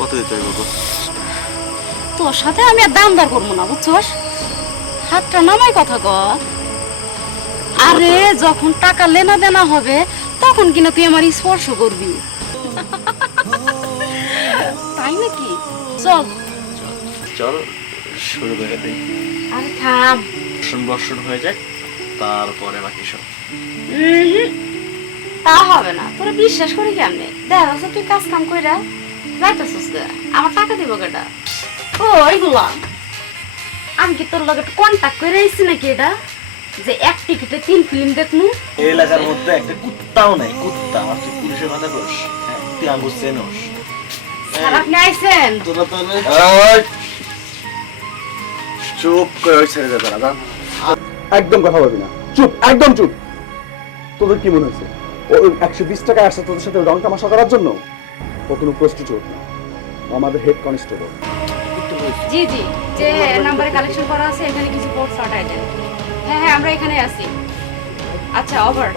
কত দিতে হবে গো? তোর সাথে আমি আর দাম দর করবো না, বুঝছস? হাতটা নামাই কথা ক। আরে যখন টাকা লেনা দেনা হবে তখন কিনা তুই আমার স্পর্শ করবি। তাই নাকি? চল। চল শুরু করে দিই। আরে থাম। বর্ষণ হয়ে যাক, তারপরে বাকি সব। তা হবে না, তোরা বিশ্বাস করি কেমনে? দেখ আছে তুই কাজ কাম কইরা যাইতেছিস গা, আমার টাকা দিব কেটা? ও এইগুলা আমি কি তোর লগে কন্টাক্ট করে আইছি নাকি এটা যে এক টিকিটে 3 ফিল্ম দেখমু? এই এলাকার মধ্যে একটা কুত্তাও নাই, কুত্তা। আর তুই পুলিশের কথা বলস? তুই আঙ্গুর চেনস? স্যার আপনি আইছেন? তোরা তো চুপ করে ওই ছেড়ে দে দাদা। একদম কথা বলবি না, চুপ, একদম চুপ। তোদের কি মনে হচ্ছে ও 120 টাকা আসছে তোদের সাথে রং তামাশা করার জন্য? ও কোনো প্রস্টিটিউট না, ও আমাদের হেড কনস্টেবল। জি জি, যে নাম্বারে কালেকশন করা আছে এখানে কিছু পোর্ট ফাটাই দেন। হ্যাঁ হ্যাঁ আমরা এখানে আছি। আচ্ছা ওভার।